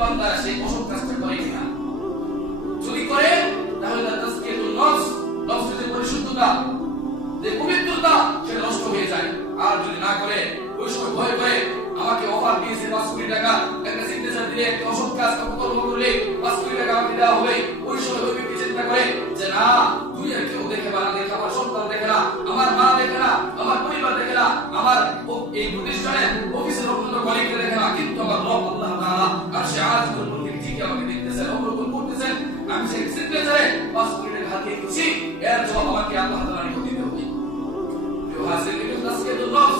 বান্দা সেই অসৎ কাজটা করে কিনা। যদি করে তাহলে তার তাজকিয়াতুন নফস, নফসের যে পরিশুদ্ধতা, যে পবিত্রতা, সেটা নষ্ট হয়ে যায়। আর যদি না করে, ওই সময় ভয় করে আমাকে অফার দিয়েছে 5 কোটি টাকা, একটা সিগনেচার দিলে একটা অসৎ কাজ কর্ম করলে 5 কোটি টাকা আমাকে দেওয়া হবে, ওই সময় ওই ব্যক্তি চিন্তা করে যে না, দুনিয়ার কেউ দেখে বা না দেখে, আমার সন্তান দেখে না, আমার মা দেখে না, আমার পরিবার দেখে না, আমার এই প্রতিষ্ঠানের অফিসের অন্যান্য কলিগরা দেখে না, কিন্তু আমার রব আল্লাহ তাআলা আরশে আজিমুল মুলক ঠিক আমাকে দেখতেছেন, অবলোকন করতেছেন। আমি সেই সিগনেচারে 5 কোটি টাকা হাতে দিয়েছি, এর জবাব আমাকে আল্লাহ তাআলা দিতে হবে। ইউহাসিবুল তাসকিয়াতুন নফস,